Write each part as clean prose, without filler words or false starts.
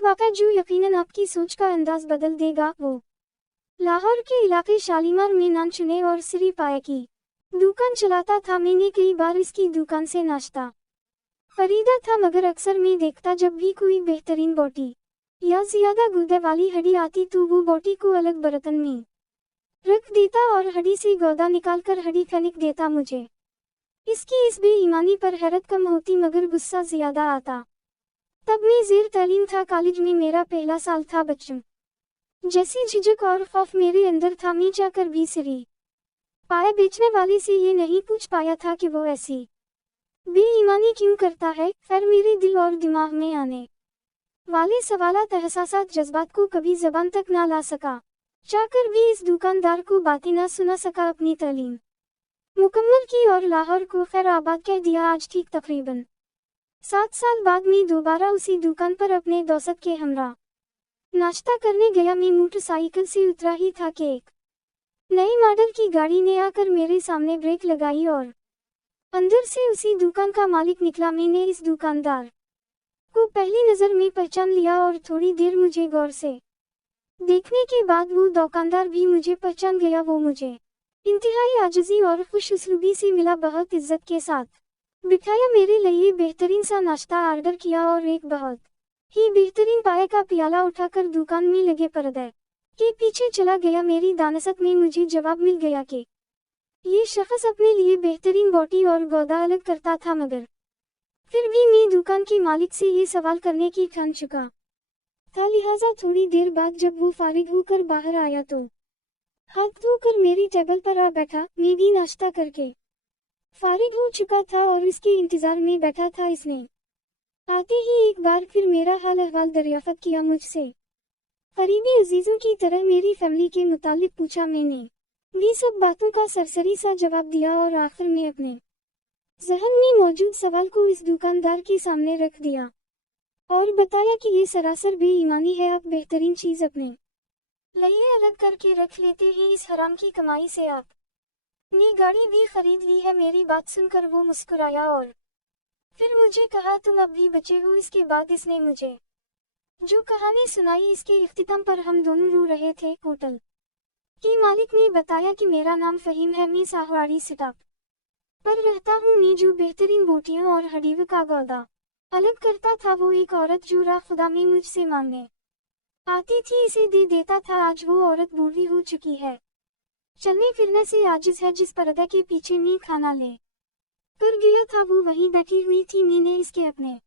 एक वाक़या जो यकीनन आपकी सोच का अंदाज बदल देगा। वो लाहौर के इलाके शालीमार में नान चुने और सिरी पाए की दुकान चलाता था। मैंने कई बार इसकी दुकान से नाश्ता खरीदा था, मगर अक्सर मैं देखता जब भी कोई बेहतरीन बोटी या ज्यादा गूदे वाली हड्डी आती तो वो बोटी को अलग बर्तन में रख देता और हड्डी से गौदा निकालकर हड्डी फेंक देता। मुझे इसकी इस बेईमानी पर हैरत कम होती मगर गुस्सा ज्यादा आता। तब मैं ज़ेर तालीम था, कॉलेज में मेरा पहला साल था। बच्चों जैसी झिझक और खौफ मेरे अंदर था। मैं जाकर भी सिरी पाए बेचने वाले से ये नहीं पूछ पाया था कि वो ऐसी बेईमानी क्यों करता है। खैर, मेरे दिल और दिमाग में आने वाले सवालात एहसासात जज्बात को कभी जबान तक ना ला सका। चाहकर भी इस दुकानदार को बातें ना सुना सका। अपनी तालीम मुकम्मल की और लाहौर को खैर आबाद कह दिया। आज ठीक तकरीबन 7 साल बाद मैं दोबारा उसी दुकान पर अपने दोस्त के हमरा नाश्ता करने गया। मैं मोटरसाइकिल से उतरा ही था कि एक नई मॉडल की गाड़ी ने आकर मेरे सामने ब्रेक लगाई और अंदर से उसी दुकान का मालिक निकला। मैंने इस दुकानदार को पहली नज़र में पहचान लिया और थोड़ी देर मुझे गौर से देखने के बाद वो दुकानदार भी मुझे पहचान गया। वो मुझे इंतहाई आजिज़ी और खुश उसलूबी से मिला, बहुत इज्जत के साथ बिठाया, मेरे लिए बेहतरीन सा नाश्ता ऑर्डर किया और एक बहुत ही बेहतरीन पाए का प्याला उठाकर दुकान में लगे पर्दे के पीछे चला गया। मेरी दानशत में मुझे जवाब मिल गया कि ये शख्स अपने लिए बेहतरीन बोटी और गौदा अलग करता था, मगर फिर भी मैं दुकान के मालिक से ये सवाल करने की ठान चुका था। लिहाजा थोड़ी देर बाद जब वो फारिग होकर बाहर आया तो हाथ धोकर मेरी टेबल पर आ बैठा। मैं भी नाश्ता करके फारिग हो चुका था और इसके इंतजार में बैठा था। इसने आते ही एक बार फिर मेरा हाल अहवाल दरियाफ्त किया, मुझसे करीबी अजीजों की तरह मेरी फैमिली के मुतालिक पूछा। मैंने भी सब बातों का सरसरी सा जवाब दिया और आखिर में अपने जहन में मौजूद सवाल को इस दुकानदार के सामने रख दिया और बताया कि ये सरासर बेईमानी है। आप बेहतरीन चीज अपने लिए अलग करके रख लेते हैं, इस हराम की कमाई से आपने गाड़ी भी खरीद ली है। मेरी बात सुनकर वो मुस्कुराया और फिर मुझे कहा, तुम अब भी बचे हो। इसके बाद इसने मुझे जो कहानी सुनाई, इसके इख्तिताम पर हम दोनों रो रहे थे। होटल के मालिक ने बताया कि मेरा नाम फहीम है, मैं साहवाड़ी सिटाप पर रहता हूँ। मैं जो बेहतरीन बोटियों और हड्डियों का गौदा अलग करता था, वो एक औरत जो राह खुदा में मुझसे मांगने आती थी इसे दे देता था। आज वो औरत बूढ़ी हो चुकी है, चलने फिरने से आजिज है। जिस पर्दे के पीछे मैं खाना ले कर गया था वो वहीं बैठी हुई थी। मैंने इसके अपने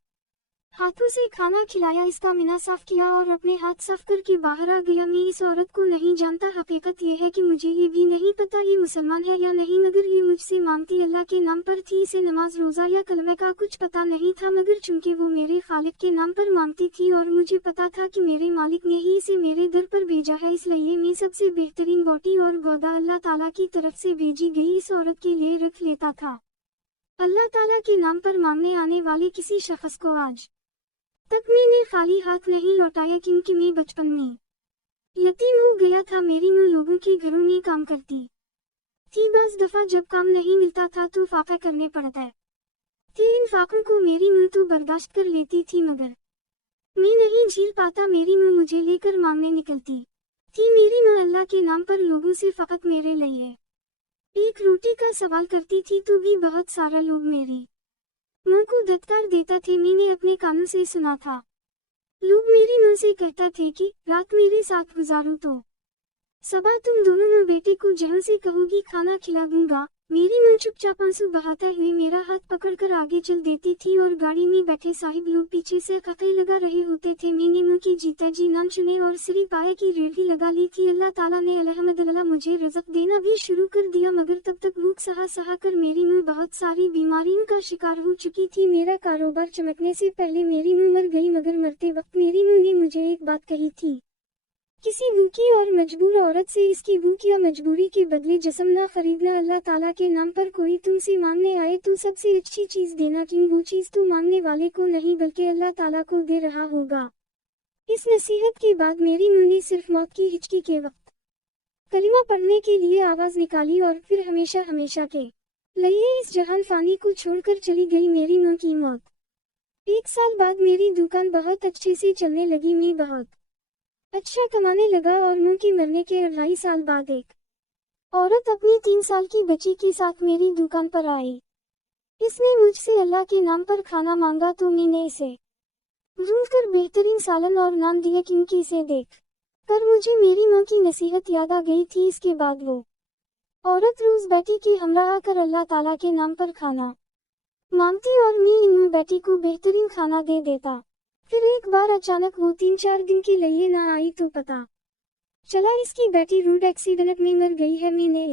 हाथों से खाना खिलाया, इसका मीना साफ किया और अपने हाथ साफ करके बाहर आ गया। मैं इस औरत को नहीं जानता। हकीकत यह है कि मुझे ये भी नहीं पता ये मुसलमान है या नहीं, मगर ये मुझसे मांगती अल्लाह के नाम पर थी। इसे नमाज रोजा या कलमे का कुछ पता नहीं था, मगर चूंकि वो मेरे खालिक के नाम पर मांगती थी और मुझे पता था कि मेरे मालिक ने ही इसे मेरे दर पर भेजा है, इसलिए मैं सबसे बेहतरीन बोटी और गौदा अल्लाह ताला की तरफ से भेजी गई इस औरत के लिए रख लेता था। अल्लाह ताला के नाम पर मांगने आने वाले किसी शख्स को आज तक मैंने खाली हाथ नहीं लौटाया, क्योंकि मैं बचपन में यतीम हो गया था। मेरी मां लोगों के घरों में काम करती थी। बस दफा जब काम नहीं मिलता था तो फाका करने पड़ता थे। इन फाकों को मेरी मां तो बर्दाश्त कर लेती थी, मगर मैं नहीं झेल पाता। मेरी मां मुझे लेकर मांगने निकलती थी। मेरी मां अल्लाह के नाम पर लोगों से फकत मेरे लिए एक रोटी का सवाल करती थी, तो भी बहुत सारा लोग मेरी मां को धत्कार देता थे। मैंने अपने कानों से सुना था, लोग मेरी मां से कहता थे कि रात मेरे साथ गुजारो तो सबा तुम दोनों मां बेटे को जहां से कहोगी खाना खिला दूंगा। मेरी मां चुपचाप आंसू बहाते हुए मेरा हाथ पकड़कर आगे चल देती थी और गाड़ी में बैठे साहिब लोग पीछे से ककई लगा रहे होते थे। मैंने मां की जीता जी नान चुने और सिरी पाए की रेहड़ी लगा ली थी। अल्लाह ताला ने अल्हम्दुलिल्लाह मुझे रज़्क देना भी शुरू कर दिया, मगर तब तक भूख सहा सहा कर मेरी मां बहुत सारी बीमारियों का शिकार हो चुकी थी। मेरा कारोबार चमकने से पहले मेरी मां मर गई, मगर मरते वक्त मेरी मां ने मुझे एक बात कही थी, किसी भूखी और मजबूर औरत से इसकी भूख या मजबूरी के बदले जिस्म ना खरीदना। अल्लाह ताला के नाम पर कोई तुमसे मांगने आए तो सबसे अच्छी चीज देना, क्यों वो चीज तो मांगने वाले को नहीं बल्कि अल्लाह ताला को दे रहा होगा। इस नसीहत के बाद मेरी मां ने सिर्फ मौत की हिचकी के वक्त कलिमा पढ़ने के लिए आवाज निकाली और फिर हमेशा हमेशा के लिए इस जहान फानी को छोड़कर चली गई। मेरी मां की मौत 1 साल बाद मेरी दुकान बहुत अच्छे से चलने लगी। मैं बहुत अच्छा कमाने लगा और मुंह के मरने के 2.5 साल बाद एक औरत अपनी 3 साल की बच्ची के साथ मेरी दुकान पर आई। इसने मुझसे अल्लाह के नाम पर खाना मांगा तो मैंने इसे ढूंढकर बेहतरीन सालन और नान दिया, क्योंकि इसे देख कर मुझे मेरी माँ की नसीहत याद आ गई थी। इसके बाद वो औरत रोज बेटी के हमरा आकर अल्लाह ताला के नाम पर खाना मांगती और मैं इन बेटी को बेहतरीन खाना दे देता। फिर एक बार अचानक वो 3-4 दिन के लिए ना आई तो पता चला इसकी बेटी रोड एक्सीडेंट में मर गई है। मैंने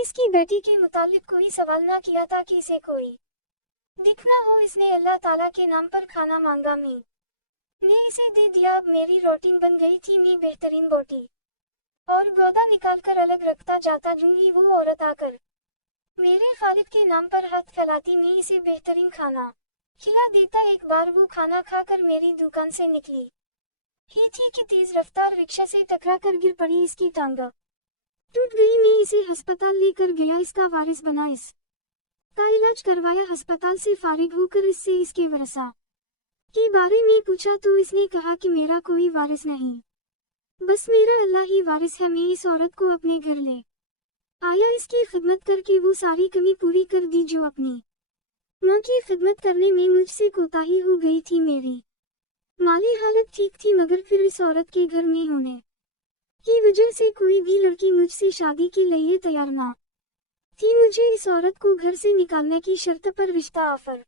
इसकी बेटी के मुतालिक कोई सवाल ना किया था कि इसे कोई दिखना हो। इसने अल्लाह ताला के नाम पर खाना मांगा, मैंने इसे दे दिया। अब मेरी रूटीन बन गई थी। मैं बेहतरीन बोटी और गोदा निकाल कर अलग रखता जाता। यूं ही वो औरत आकर मेरे खालिद के नाम पर हाथ फैलाती, मैं इसे बेहतरीन खाना खिला देता। एक बार वो खाना खाकर मेरी दुकान से निकली ही थी कि तेज रफ्तार रिक्शा से टकरा कर गिर पड़ी। इसकी टांग टूट गई। मैं इसे अस्पताल लेकर गया, इसका वारिस बना, इसका इलाज करवाया। अस्पताल से फारिग होकर इससे इसके वरसा के बारे में पूछा तो इसने कहा कि मेरा कोई वारिस नहीं, बस मेरा अल्लाह ही वारिस है। मैं इस औरत को अपने घर ले आया। इसकी खिदमत करके वो सारी कमी पूरी कर दी जो अपनी माँ की खिदमत करने में मुझसे कोताही हो गई थी। मेरी माली हालत ठीक थी, मगर फिर इस औरत के घर में होने की वजह से कोई भी लड़की मुझसे शादी के लिए तैयार ना थी। मुझे इस औरत को घर से निकालने की शर्त पर रिश्ता ऑफर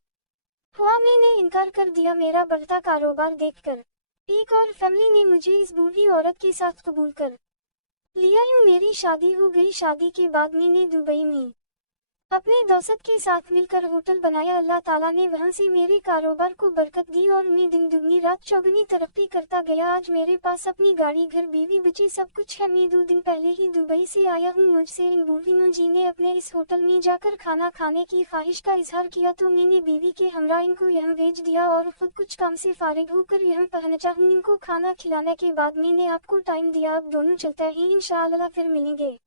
हुआ, मैंने इनकार कर दिया। मेरा बढ़ता कारोबार देखकर एक और फैमिली ने मुझे इस बूढ़ी औरत के साथ कबूल कर लिया। यूं मेरी शादी हो गई। शादी के बाद मैंने दुबई में अपने दोस्त के साथ मिलकर होटल बनाया। अल्लाह ताला ने वहां से मेरे कारोबार को बरकत दी और मैं दिन दुगनी रात चौगुनी तरक्की करता गया। आज मेरे पास अपनी गाड़ी, घर, बीवी, बच्चे सब कुछ है। मैं 2 दिन पहले ही दुबई से आया हूँ। मुझसे इन बूढ़ी माँ जी ने अपने इस होटल में जाकर खाना खाने की ख्वाहिश का इजहार किया तो मैंने बीवी के हमरा इनको यहाँ भेज दिया और खुद कुछ काम से फारिग होकर यहाँ पहुंचा हूँ। इनको खाना खिलाने के बाद मैंने आपको टाइम दिया, अब दोनों चलते हैं, इंशाअल्लाह फिर मिलेंगे।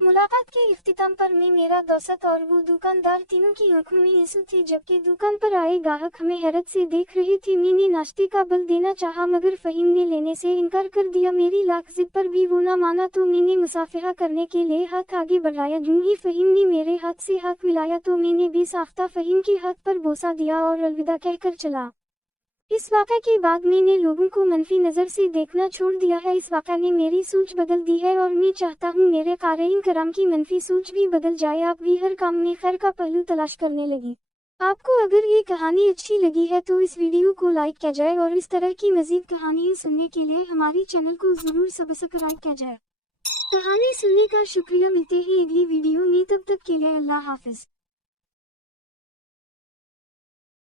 मुलाकात के इख्तिताम पर मैं, मेरा दोस्त और वो दुकानदार तीनों की आंखों में आंसू थे। जबकि दुकान पर आए ग्राहक हमें हैरत से देख रहे थे। मैंने नाश्ते का बिल देना चाहा मगर फहीम ने लेने से इनकार कर दिया। मेरी लाख जिद पर भी वो ना माना तो मैंने मुसाफिहा करने के लिए हाथ आगे बढ़ाया। यूं ही फहीम ने मेरे हाथ से हाथ मिलाया तो मैंने बेसाख्ता फहीम के हाथ पर बोसा दिया और अलविदा कहकर चला। इस वाक़े के बाद मैंने लोगों को मनफी नज़र से देखना छोड़ दिया है। इस वाक़े ने मेरी सोच बदल दी है और मैं चाहता हूँ मेरे क़ारीन कराम की मनफी सोच भी बदल जाए। आप भी हर काम में खैर का पहलू तलाश करने लगी। आपको अगर ये कहानी अच्छी लगी है तो इस वीडियो को लाइक किया जाए और इस तरह की मज़ीद कहानियाँ सुनने के लिए हमारी चैनल को ज़रूर सब्सक्राइब किया जाए। कहानी सुनने का शुक्रिया। मिलते हैं अगली वीडियो में, तब तक के लिए अल्लाह हाफ़िज़।